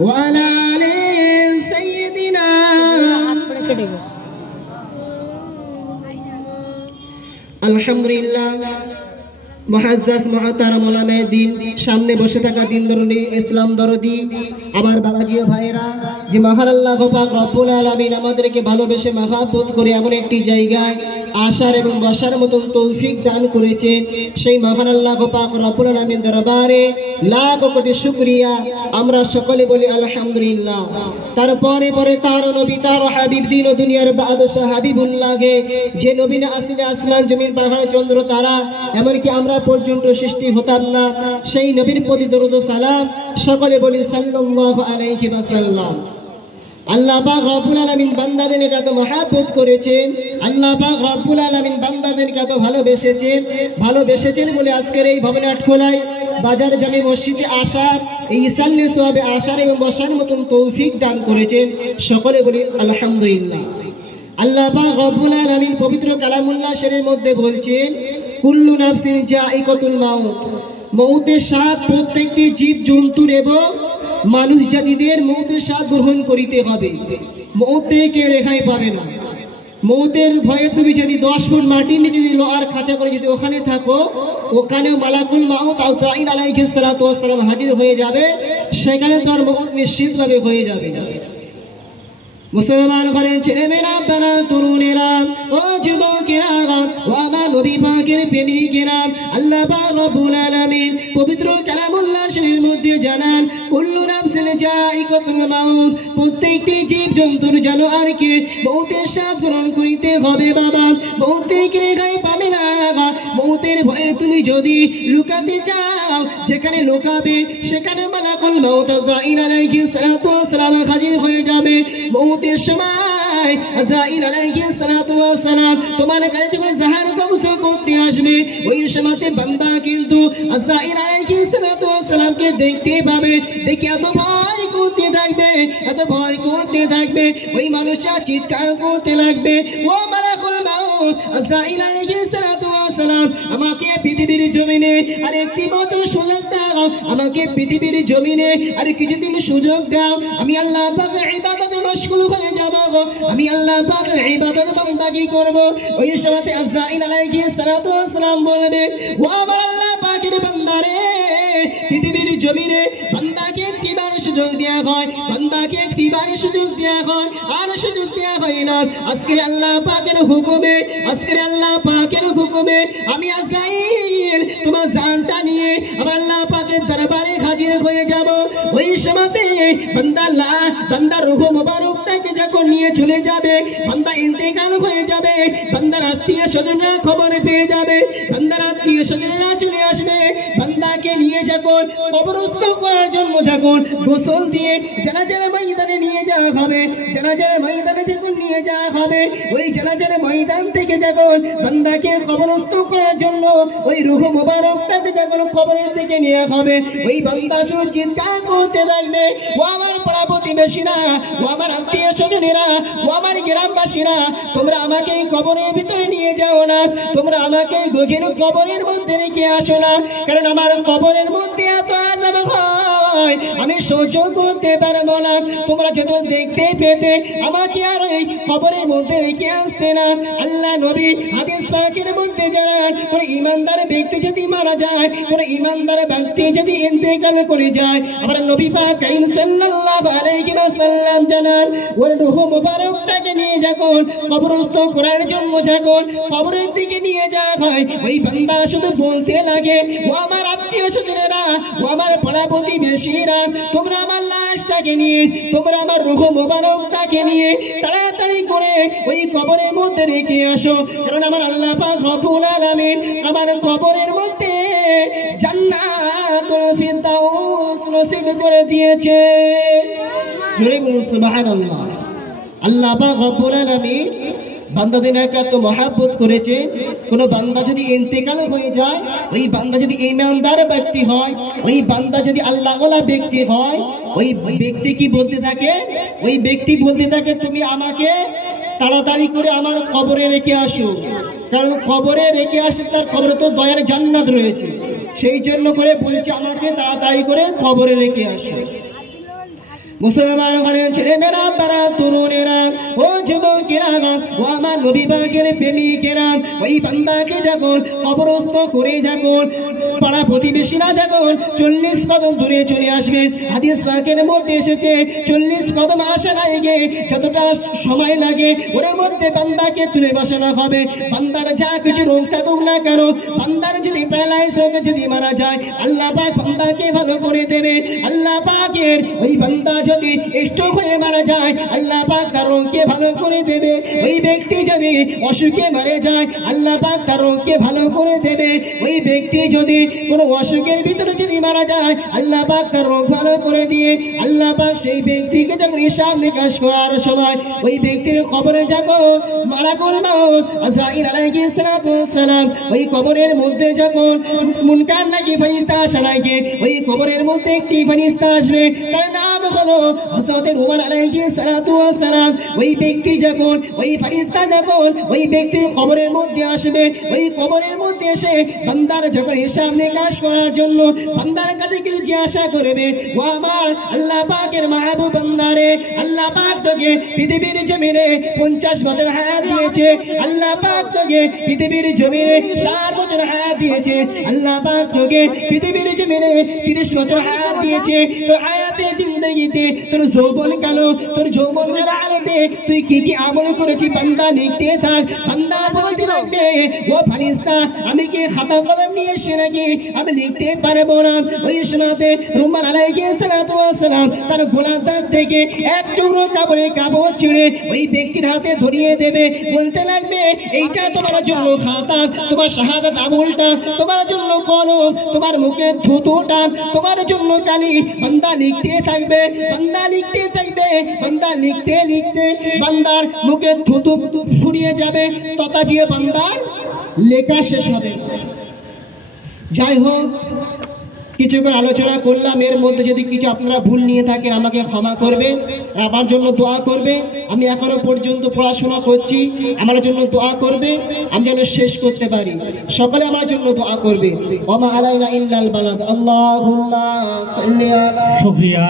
وعلى آل سيدنا الحمد لله মুআজ্জাজ মুহতারাম উলামায়ে দ্বীন সামনে বসে থাকা দিন দরদি ইসলাম দরদি আমার বাবাজি ও ভাইরা যে মহান আল্লাহ পাক রব্বুল আলামিন আমাদেরকে ভালোবেসে মহব্বত করে এমন একটি জায়গায় আসার এবং বসার মতন তৌফিক দান করেছে সেই মহান আল্লাহ পাক রব্বুল আলামিন দরবারে লাখ কোটি শুকরিয়া আমরা সকলে বলি আলহামদুলিল্লাহ। তারপরে পরে তার নবী তার হাবিব দিন ও দুনিয়ার বাদশা হাবিবুল্লাহকে যে নবী না আসলে আসমান জমিন পাহাড় চন্দ্র তারা এমনকি আমরা পর্যন্ত সৃষ্টি হতাম না সেই নবীর প্রতি দরুদ ও সালাম সকলে বলি সাল্লাল্লাহু আলাইহি ওয়াসাল্লাম। আল্লাহ পাক রব্বুল আলামিন বান্দাদের এত মহব্বত করেছেন, আল্লাহ পাক রব্বুল আলামিন বান্দাদেরকে এত ভালোবেসেছেন বলে আজকের এই ভবনাট খোলায় বাজার জামে মসজিদে আসার এই ইসাল্লি সওয়াবে আসার এবং বসার মতন তৌফিক দান করেছেন সকলে বলি আলহামদুলিল্লাহ। আল্লাহ পাক রব্বুল আলামিন পবিত্র কালামুল্লাহ শরীফের মধ্যে বলছেন কুল্লু নাফসিন যায়িকাতুল মাউত, মউতের স্বাদ প্রত্যেকটি জীব জন্তুর এবং মানুষ জাতিদের মউতের স্বাদ গ্রহণ করিতে হবে। মউত থেকে রেহাই পাবে না। মউতের ভয়ে তুমি যদি 10 ফুট মাটির নিচে যদি লোহার খাঁচা করে যদি ওখানে থাকো, ওখানেও মালাকুল মাউত আজরাইল আলাইহিস সালাতু ওয়াস সালাম হাজির হয়ে যাবে, সেখানে তোর মউত নিশ্চিতভাবে হয়ে যাবে। মুসলমান ঘরের ছেলেমেয়েরা আপনারা তরুণেরা ও যুবকেরা ও আমার নবী পাকের প্রেমিকেরা আল্লাহ পাক রব্বুল আলামিন পবিত্র কালামুল্লাহ শরীফের মধ্যে জানান কুল্লু নাফসিন যায়িকাতুল মাউত, প্রত্যেকটি জীব জন্তুর জানোয়ারকে মউতের স্বাদ গ্রহণ করিতে হবে বাবা, মউত থেকে রেহাই পাবে না। মউতের ভয়ে তুমি যদি লুকাতে চাও, যেখানে লুকাবে সেখানে মালাকুল মাউত আজরাইল আলাইহিস সালাতু ওয়াস সালাম হাজির হয়ে যাবে। মউতের সময় আজরাইল আলাইহিস সালাতু ওয়াস সালাম তোমার কাছে যখন জাহান কবজ করতে আসবে, ওই সময়তে বান্দা কিন্তু আজরাইল আলাইহিস সালাতু ওয়াস সালামকে দেখতে পাবে, দেখে এত ভয় করতে থাকবে, ওই মানুষটা চিৎকার করতে লাগবে, ও মালাকুল মাউত আজরাইল আলাইহিস সালাতু ওয়াস সালাম আমাকে পৃথিবীর জমিনে আর একটি বছর সুযোগ দাও, আমাকে পৃথিবীর জমিনে আর কিছুদিন সুযোগ দাও, আমি আল্লাহ পাকের ইবাদতে মশগুল হয়ে যাব, আমি আল্লাহ পাকের ইবাদত বান্দাগি করব। ওই সময়তে আজরাইল আলাইহিস সালাতু ওয়াস সালাম বলবে, ও আমার আল্লাহ পাকের বান্দারে, পৃথিবীর জমিনে বান্দাকে একটিবার সুযোগ দেওয়া হয়, বান্দাকে একটিবার সুযোগ দেওয়া হয়, আর সুযোগ দেওয়া হয় না। আজকে আল্লাহ পাকের হুকুমে, আমি আজরাইল তোমার জানটা নিয়ে আমার আল্লাহ পাকের দরবারে হাজির হয়ে যাব। ওই সময়তে বান্দার রূহ মুবারকটাকে যখন নিয়ে চলে যাবে, বান্দা ইন্তেকাল হয়ে যাবে, বান্দার আত্মীয় স্বজনরা খবর পেয়ে যাবে, বান্দার আত্মীয় স্বজনরা চলে আসবে, বান্দাকে নিয়ে যখন কবরস্থ করার জন্য যখন গোসল দিয়ে জানাজার ময়দানে নিয়ে যাওয়া হবে, জানাজার ময়দানে যখন নিয়ে যাওয়া হবে, ওই জানাজার ময়দান থেকে যখন বান্দাকে কবরস্থ করার জন্য ওই রূহ মুবারকটাকে যখন কবরের দিকে নিয়ে হবে, ওই বান্দা শুধু চিৎকার করতে লাগবে, ও আমার পাড়া প্রতিবেশীরা, ও আমার আত্মীয় স্বজনেরা, ও আমার গ্রামবাসীরা, তোমরা আমাকে এই কবরের ভিতরে নিয়ে যাও না, তোমরা আমাকে গভীর কবরের মধ্যে রেখে আসো না, কারণ আমার কবরের মধ্যে এত আযাব হয় আমি সহ্য করতে পারবো না। তোমরা যত দেখতে পেতে আমাকে আর এই কবরের মধ্যে রেখে আসতে না। আল্লাহ নবী হাদিস পাকের মধ্যে জানান, কোন ইমানদার ব্যক্তি যদি মারা যায়, কোন ইমানদার ব্যক্তি যদি ইন্তেকাল করে যায়, আবার নবী পাক কারীম সাল্লাল্লাহু আলাইহি ওয়াসাল্লাম জানান, ওর রূহ মুবারকটাকে নিয়ে যখন কবরস্থ করার জন্য যখন কবরের দিকে নিয়ে যাওয়া হয়, ওই বান্দা শুধু বলতে লাগে, ও আমার আত্মীয় স্বজনেরা, ও আমার পাড়া প্রতিবেশীরা, তোমরা আমার লাশটাকে নিয়ে, তোমরা আমার রূহ মুবারকটাকে নিয়ে তাড়াতাড়ি করে ওই কবরের মধ্যে রেখে আসো, কারণ আমার আল্লাহ পাক রব্বুল আলামিন আমার কবরের মধ্যে জান্নাতুল ফিরদাউস নসিব করে দিয়েছে। জোরে বলুন সুবহানাল্লাহ। আল্লাহ পাক রব্বুল আলামিন বান্দাদের এত মহব্বত করেছে, কোন বান্দা যদি ইন্তেকাল হয়ে যায়, ওই বান্দা যদি ঈমানদার ব্যক্তি হয়, ওই বান্দা যদি আল্লাহওয়ালা ব্যক্তি হয়, ওই ব্যক্তি কি বলতে থাকে, ওই ব্যক্তি বলতে থাকে, তুমি আমাকে তাড়াতাড়ি করে আমার কবরে রেখে আসো, কারণ কবরে রেখে আসে তার কবরে তো দয়ার জান্নাত রয়েছে, সেই জন্য করে বলছে আমাকে তাড়াতাড়ি করে কবরে রেখে আসো। মুসলমান ঘরের ছেলেমেয়েরা, পাড়া তরুণেরা, ও যুবকেরা, ও আমার নবী পাকের প্রেমিকেরা, ওই বান্দাকে যখন কবরস্থ করে যখন পাড়া প্রতিবেশীরা যখন 40 কদম দূরে চলে আসবে, হাদিস পাকের মধ্যে এসেছে 40 কদম আসার আগে যতটা সময় লাগে ওর মধ্যে বান্দাকে তুলে বসানো হবে। বান্দার যা কিছু রোগ থাকুক না কেন, বান্দার যদি প্যারালাইজ রোগে যদি মারা যায়, আল্লাহ পাক বান্দাকে ভালো করে দেবে। আল্লাহ পাকের ওই বান্দা যদি স্ট্রোক হয়ে মারা যায়, আল্লাহ পাক তার রোগকে ভালো করে দেবে। ওই ব্যক্তি যদি অসুখে মারা যায়, আল্লাহ পাক তার রোগকে ভালো করে দেবে। ওই ব্যক্তি যদি কোনো অসুখের ভিতরে যদি মারা যায়, আল্লাহ পাক তার রোগ ভালো করে দিয়ে আল্লাহ পাক সেই ব্যক্তিকে যখন হিসাব নিকাশ করার সময় ওই ব্যক্তির কবরে যখন মালাকুল মাউত আজরাইল আলাইহিস সালাতু ওয়াস সালাম ওই কবরের মধ্যে যখন মুনকার নাকি ফেরেশতা আসে নাকি, ওই কবরের মধ্যে একটি ফেরেশতা আসবে, তার নাম হলো হযরত উমর আলাইহিস সালাতু ওয়াস সালাম। ওই ব্যক্তি যখন ওই ফেরেশতা যখন ওই ব্যক্তির কবরের মধ্যে আসবে, ওই কবরের মধ্যে এসে বান্দার যখন হিসাব নিকাশ করার জন্য বান্দার কাছে কিছু জিজ্ঞাসা করবে, ও আমার আল্লাহ পাকের মাহবুব বান্দারে, আল্লাহ পাক তোকে পৃথিবীর জমিনে 50 বছর হায়াত দিয়েছে, আল্লাহ পাক তোকে পৃথিবীর জমিনে 60 বছর হায়াত দিয়েছে, আল্লাহ পাক তোকে পৃথিবীর জমিনে 30 বছর হায়াত দিয়েছে। তোর হায়াতে জিন্দেগিতে তোর যৌবন কেন, তোর যৌবনের আলোতে তুই কি কি আমল করেছিস বান্দা লিখতে থাক। বান্দা বলতে লাগবে, ও ফেরেশতা আমি কি খাতা কলম নিয়ে এসে নাকি আমি লিখতে পারবো না। ওই সময়তে উমর আলাইহিস সালাতু ওয়াস সালাম তার গোলার দাঁত থেকে এক টুকরো কাপড় ছিঁড়ে ওই ব্যক্তির হাতে ধরিয়ে দেবে, বলতে লাগবে এইটা তোমার জন্য খাতা, তোমার শাহাদাত আমলটা, তোমার জন্য কলম, তোমার মুখে থুতুটা, তোমার জন্য কালি। বান্দা লিখতে থাকবে, বান্দা লিখতে থাকবে, বান্দা লিখতে লিখতে বান্দার মুখে থুতু ফুরিয়ে যাবে, তথাপি বান্দার লেখা শেষ হবে। যাই হোক, কিছুক্ষণ আলোচনা করলাম, এর মধ্যে যদি কিছু আপনারা ভুল নিয়ে থাকেন আমাকে ক্ষমা করবে, আমার জন্য দোয়া করবে। আমি এখনো পর্যন্ত পড়াশোনা করছি, আমার জন্য দোয়া করবে, আমি যেন শেষ করতে পারি। সকলে আমার জন্য দোয়া করবে। ওমা আলাইনা ইল্লাল বালাগ। আল্লাহুম্মা সাল্লি আলা। শুকরিয়া।